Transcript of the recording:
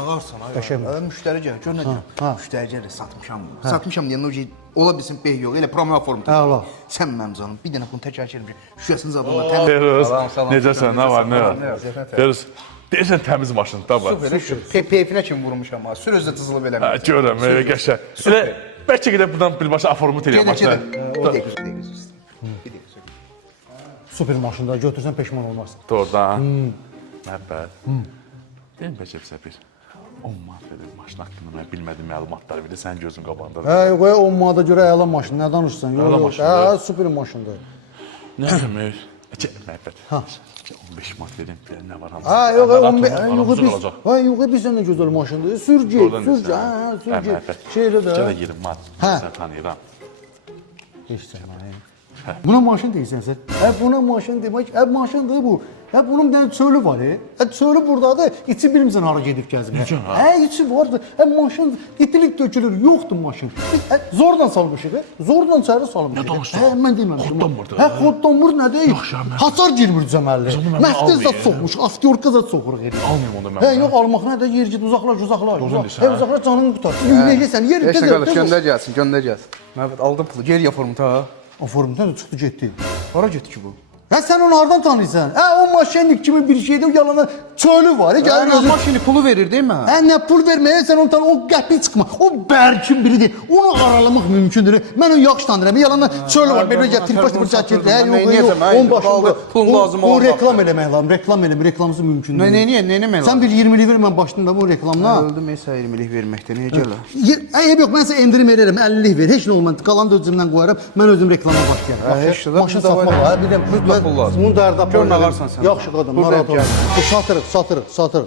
ağarsan ay. Qəşəng. Müştəri gəlir, gör nə ha. deyir. Müştəri gəlir, satmışam bunu. Satmışam deyəndə o şey ola bilsin beh yox, elə promo form. Əla. Sən mənim canım, bir dənə bunu təkrar çəkirəm. Şüşəsini zadınlar təmiz. Feruz, necəsən, nə var, nə var? Feruz, deyirsən təmiz maşın, da var. Peyfinə kimi vurmuşam ha. Sür özü cızılıb eləmir. Görürəm, qəşəng. Elə bəlkə gedək buradan birbaşa aformut eləyəm maşını. Bir dəqiqə. Super maşında götürsən peşman olmazsın. Doğrudan. Məbəd. Deyim bəlkə bizə bir 10 manat verir maşın haqqında mən bilmədiyim məlumatları bir də sənin gözün qabağında. Hə, yox, o manata görə əla maşın, nə danışırsan? Əla Yox, maşındır. hə, super maşındır. Nə demək? Məbəd. 15 manat verim, nə var hamısı. Hə, yox, 15, Aramızda yox, biz, qalacaq. hə, yox, biz səndən gözəl maşındır. Sür get, sür get, hə, sür get. Şeylə də. Gələ 20 manat. Hə. Sən tanıyıram. Heç cəmaət. Buna maşın deyirsən sən. Hə, buna maşın demək, hə, maşındır bu. Hə, bunun bir dənə çölü var, hə, çölü burdadır. İçi bilmirsən hara gedib gəzib. Hə, içi vardı. Hə, maşın itilik dökülür, yoxdur maşın. Hə, zorla salmışıq, zorla çayırı salmışıq. Nə danışırsan? Hə, mən deməmişəm. Xoddanmırdı. Hə, xoddanmır nə deyil? Yaxşı, mən- Hasar girmir cəməlli. Biz onu mən Məstəz zət almayayım. soxmuş, aktyorka zət soxuruq elə. Almayayım onu mən. Hə, yox, almaq nə də yer git, uzaklaş. Doğru deyirsən, Hə, uzaklaş canını qutar. Yürüyəcəksən, yer Heç nə gəzər. qardaş, göndər gəlsin, göndər gəlsin. Məbəd aldım pulu, geriyə formu ta. O formdan da çıxdı getdi. Hara getdi ki bu? Hə, sən onu hardan tanıyırsan? Hə, o maşinlik kimi bir şeydir, yalanı çölü var. Hə, gəlin Yəni özün. maşını pulu verir değil mi? Hə, nə pul verməyə sən onu tanı, o qəpik çıxma. O bərkin biridir. Onu aralamaq mümkündür. Mən onu yaxşı tanıyıram. Yalanı çölü var, belə gətirib başını çəkirdi. Hə, yox, Nəyəcəm, yox. qaldı, pul lazım O olan reklam eləmək lazım, reklam eləmək, reklamsız mümkün deyil. Nə Sən bir 20'lik ver, mən başlayım da bu reklamla. Öldüm mesela 20'lik verməkdə, niyə gələ? Yox, mən sənə endirim verərəm, 50'lik ver. Heç nə olmaz. Qalanı da özümdən qoyaram. Mən özüm reklama başlayıram. Heç də Maşın satmaq var. Bir də mütləq pul lazım. Bunun dərdi Gör nə alarsan sən. Yaxşı qadın, Burada narahat olma. gəl. Satırıq.